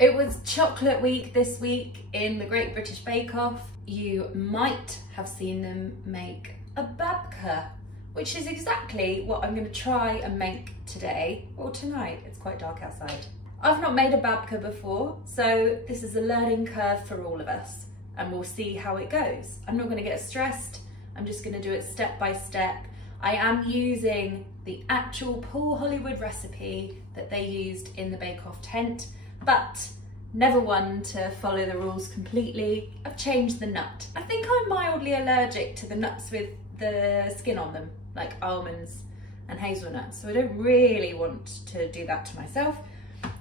It was chocolate week this week in the Great British Bake Off. You might have seen them make a babka, which is exactly what I'm going to try and make today or tonight. It's quite dark outside. I've not made a babka before, so this is a learning curve for all of us, and we'll see how it goes. I'm not going to get stressed. I'm just going to do it step by step. I am using the actual Paul Hollywood recipe that they used in the Bake Off tent, but never one to follow the rules completely. I've changed the nut. I think I'm mildly allergic to the nuts with the skin on them, like almonds and hazelnuts, so I don't really want to do that to myself.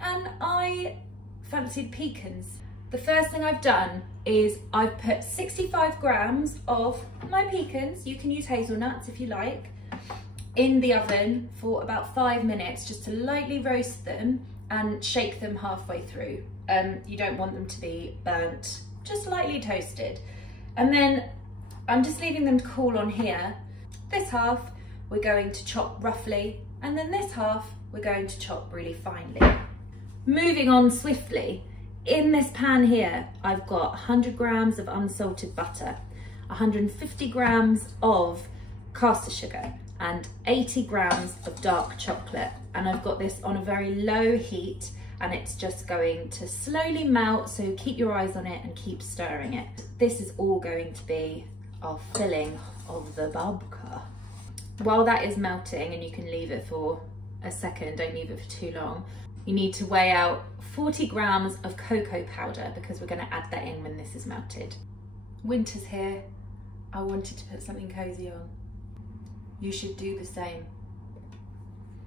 And I fancied pecans. The first thing I've done is I've put 65 grams of my pecans, you can use hazelnuts if you like, in the oven for about 5 minutes just to lightly roast them and shake them halfway through. You don't want them to be burnt, just lightly toasted. And then I'm just leaving them to cool on here. This half we're going to chop roughly, and then this half we're going to chop really finely. Moving on swiftly, in this pan here I've got 100 grams of unsalted butter, 150 grams of caster sugar, and 80 grams of dark chocolate. And I've got this on a very low heat, and it's just going to slowly melt, so keep your eyes on it and keep stirring it. This is all going to be our filling of the babka. While that is melting, and you can leave it for a second, don't leave it for too long, you need to weigh out 40 grams of cocoa powder because we're going to add that in when this is melted. Winter's here. I wanted to put something cozy on. You should do the same.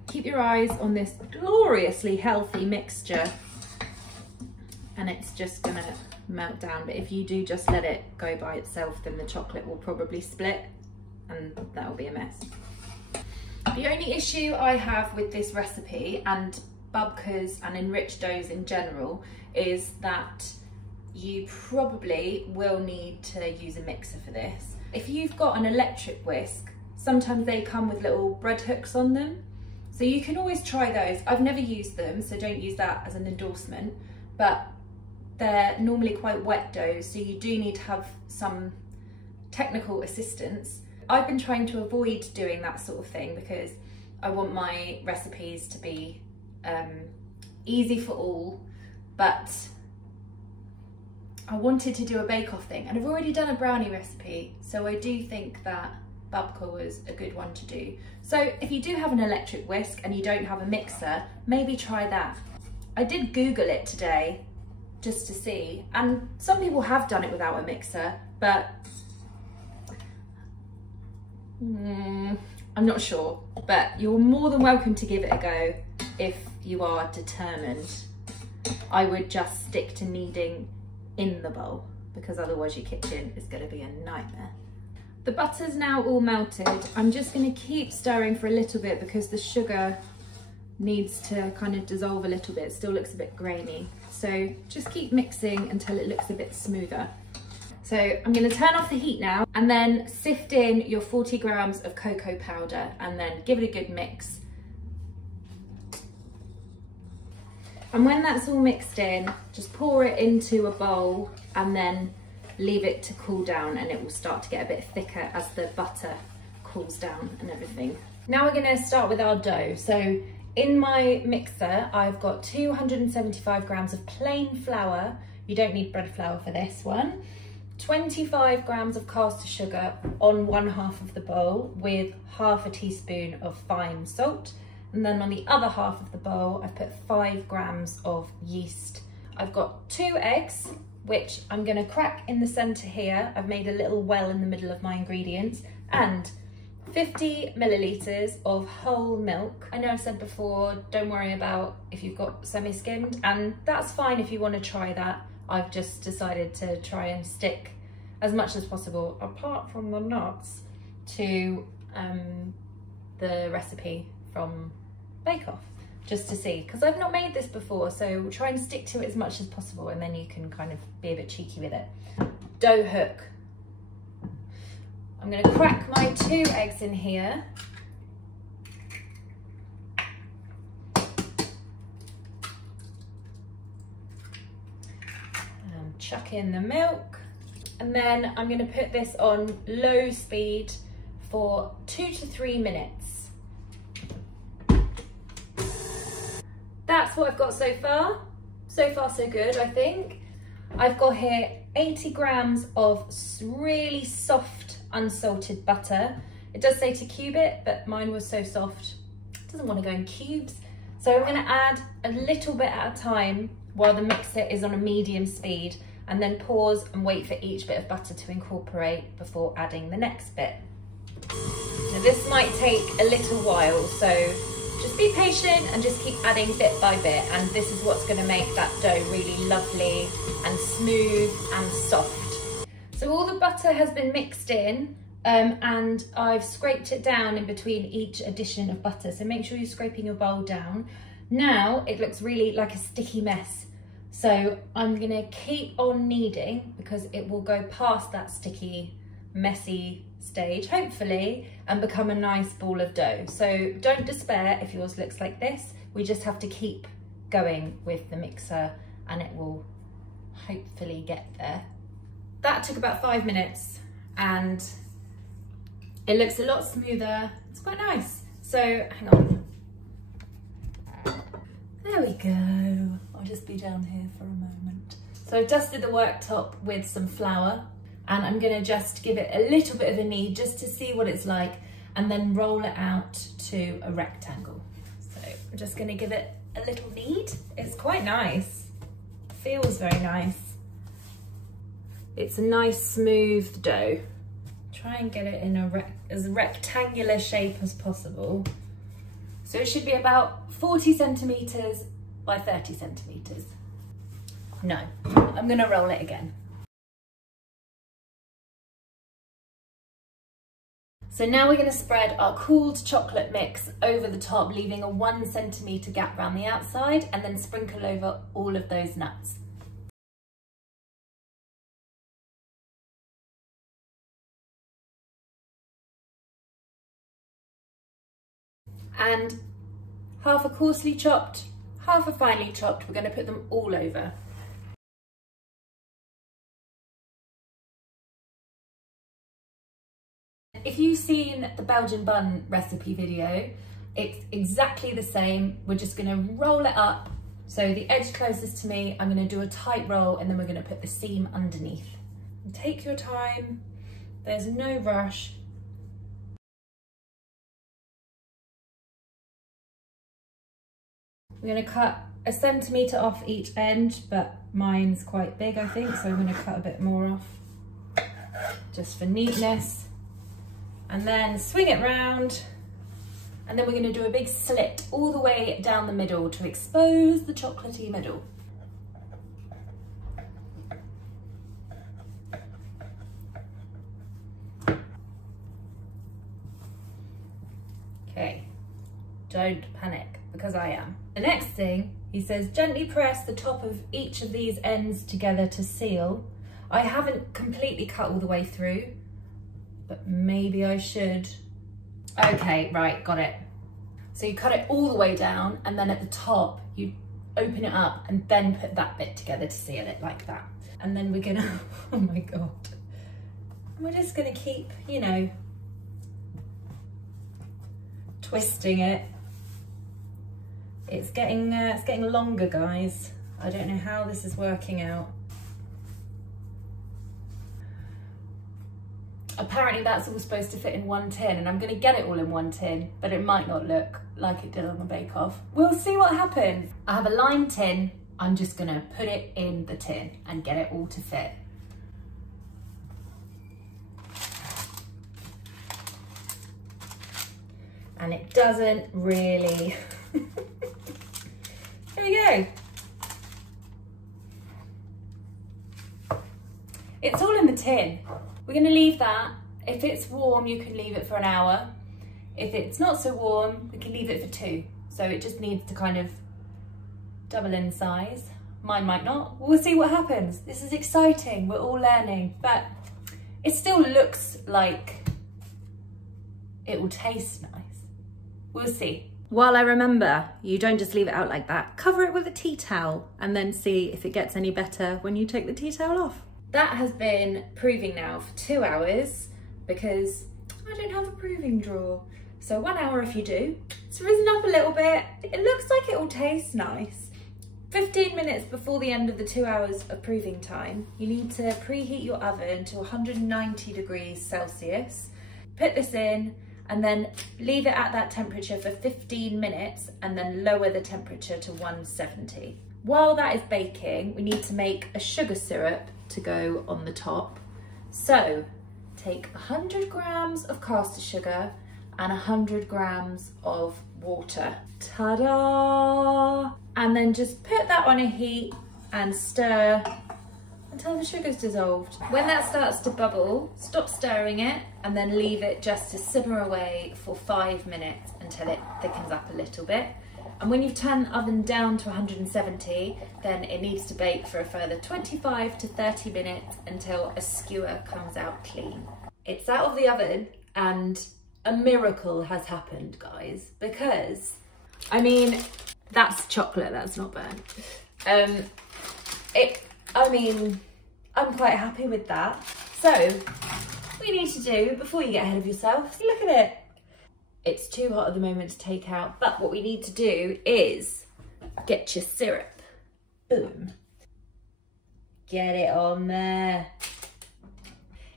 Keep your eyes on this gloriously healthy mixture, and it's just gonna melt down. But if you do just let it go by itself, then the chocolate will probably split and that'll be a mess. The only issue I have with this recipe and babkas and enriched doughs in general is that you probably will need to use a mixer for this. If you've got an electric whisk, sometimes they come with little bread hooks on them, so you can always try those. I've never used them, so don't use that as an endorsement, but they're normally quite wet doughs, so you do need to have some technical assistance. I've been trying to avoid doing that sort of thing because I want my recipes to be easy for all, but I wanted to do a bake-off thing, and I've already done a brownie recipe, so I do think that babka was a good one to do. So if you do have an electric whisk and you don't have a mixer, maybe try that. I did Google it today just to see, and some people have done it without a mixer, but I'm not sure. But you're more than welcome to give it a go if you are determined. I would just stick to kneading in the bowl because otherwise your kitchen is going to be a nightmare. The butter's now all melted. I'm just going to keep stirring for a little bit because the sugar needs to kind of dissolve a little bit. It still looks a bit grainy. So just keep mixing until it looks a bit smoother. So I'm going to turn off the heat now and then sift in your 40 grams of cocoa powder and then give it a good mix. And when that's all mixed in, just pour it into a bowl and then leave it to cool down, and it will start to get a bit thicker as the butter cools down and everything. Now we're going to start with our dough. So in my mixer, I've got 275 grams of plain flour. You don't need bread flour for this one. 25 grams of caster sugar on one half of the bowl with half a teaspoon of fine salt. And then on the other half of the bowl, I've put 5 grams of yeast. I've got 2 eggs, which I'm going to crack in the center here. I've made a little well in the middle of my ingredients, and 50 milliliters of whole milk. I know I've said before, don't worry about if you've got semi-skimmed, and that's fine if you want to try that. I've just decided to try and stick as much as possible, apart from the nuts, to the recipe from Bake Off, just to see, because I've not made this before, so we'll try and stick to it as much as possible, and then you can kind of be a bit cheeky with it. Dough hook. I'm going to crack my 2 eggs in here. chuck in the milk, and then I'm going to put this on low speed for 2 to 3 minutes. That's what I've got so far. So far so good, I think. I've got here 80 grams of really soft unsalted butter. It does say to cube it, but mine was so soft, it doesn't want to go in cubes. So I'm going to add a little bit at a time while the mixer is on a medium speed, and then pause and wait for each bit of butter to incorporate before adding the next bit. Now this might take a little while, so just be patient and just keep adding bit by bit, and this is what's going to make that dough really lovely and smooth and soft. So all the butter has been mixed in, and I've scraped it down in between each addition of butter, so make sure you're scraping your bowl down. Now it looks really like a sticky mess, so I'm going to keep on kneading because it will go past that sticky, messy stage, hopefully, and become a nice ball of dough. So don't despair if yours looks like this. We just have to keep going with the mixer and it will hopefully get there. That took about 5 minutes and it looks a lot smoother. It's quite nice. So hang on. There we go. I'll just be down here for a moment. So I've dusted the worktop with some flour, and I'm going to just give it a little bit of a knead just to see what it's like, and then roll it out to a rectangle. So I'm just going to give it a little knead. It's quite nice. Feels very nice. It's a nice smooth dough. Try and get it in as rectangular shape as possible. So it should be about 40 centimetres by 30 centimetres. No, I'm going to roll it again. So now we're going to spread our cooled chocolate mix over the top, leaving a 1 centimetre gap around the outside, and then sprinkle over all of those nuts. And half a coarsely chopped, half a finely chopped, we're going to put them all over. If you've seen the Belgian bun recipe video, it's exactly the same. We're just going to roll it up. So the edge closest to me, I'm going to do a tight roll, and then we're going to put the seam underneath. And take your time. There's no rush. I'm going to cut 1 centimetre off each end, but mine's quite big, I think, so I'm going to cut a bit more off, just for neatness. And then swing it round, and then we're going to do a big slit all the way down the middle to expose the chocolatey middle. Okay, don't panic, because I am. The next thing, he says, gently press the top of each of these ends together to seal. I haven't completely cut all the way through, but maybe I should. Okay, right, got it. So you cut it all the way down, and then at the top, you open it up and then put that bit together to seal it like that. And then we're gonna, oh my God. We're just gonna keep, you know, twisting it. It's getting longer, guys. I don't know how this is working out. Apparently that's all supposed to fit in one tin, and I'm going to get it all in one tin, but it might not look like it did on the Bake Off. We'll see what happens. I have a lime tin. I'm just going to put it in the tin and get it all to fit. And it doesn't really. There we go. It's all in the tin. We're going to leave that. If it's warm, you can leave it for an hour. If it's not so warm, we can leave it for 2. So it just needs to kind of double in size. Mine might not. We'll see what happens. This is exciting. We're all learning, but it still looks like it will taste nice. We'll see. While I remember, you don't just leave it out like that. Cover it with a tea towel and then see if it gets any better when you take the tea towel off. That has been proving now for 2 hours because I don't have a proving drawer. So 1 hour if you do. It's risen up a little bit. It looks like it will taste nice. 15 minutes before the end of the 2 hours of proving time, you need to preheat your oven to 190 degrees Celsius. Put this in and then leave it at that temperature for 15 minutes and then lower the temperature to 170. While that is baking, we need to make a sugar syrup to go on the top. So take 100 grams of caster sugar and 100 grams of water. Ta-da! And then just put that on a heat and stir until the sugar's dissolved. When that starts to bubble, stop stirring it and then leave it just to simmer away for 5 minutes until it thickens up a little bit. And when you've turned the oven down to 170, then it needs to bake for a further 25 to 30 minutes until a skewer comes out clean. It's out of the oven and a miracle has happened, guys, because, I mean, that's chocolate, that's not burnt. I'm quite happy with that. So, what you need to do, before you get ahead of yourself, look at it. It's too hot at the moment to take out, but what we need to do is get your syrup. Boom. Get it on there.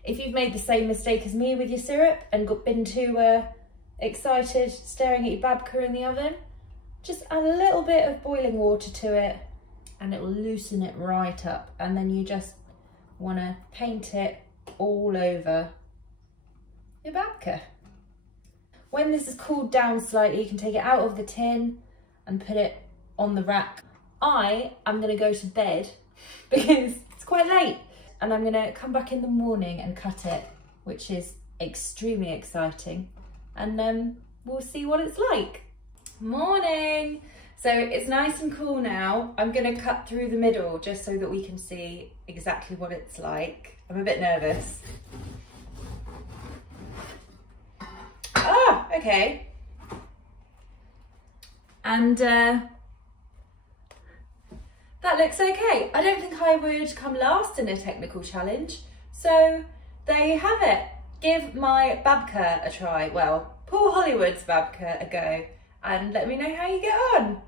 If you've made the same mistake as me with your syrup and been too excited staring at your babka in the oven, just add a little bit of boiling water to it and it will loosen it right up. And then you just want to paint it all over your babka. When this is cooled down slightly, you can take it out of the tin and put it on the rack. I am going to go to bed because it's quite late and I'm going to come back in the morning and cut it, which is extremely exciting. And we'll see what it's like. Morning! So it's nice and cool now. I'm going to cut through the middle just so that we can see exactly what it's like. I'm a bit nervous. Ah, okay. And that looks okay. I don't think I would come last in a technical challenge. So there you have it. Give my babka a try. Well, Paul Hollywood's babka a go and let me know how you get on.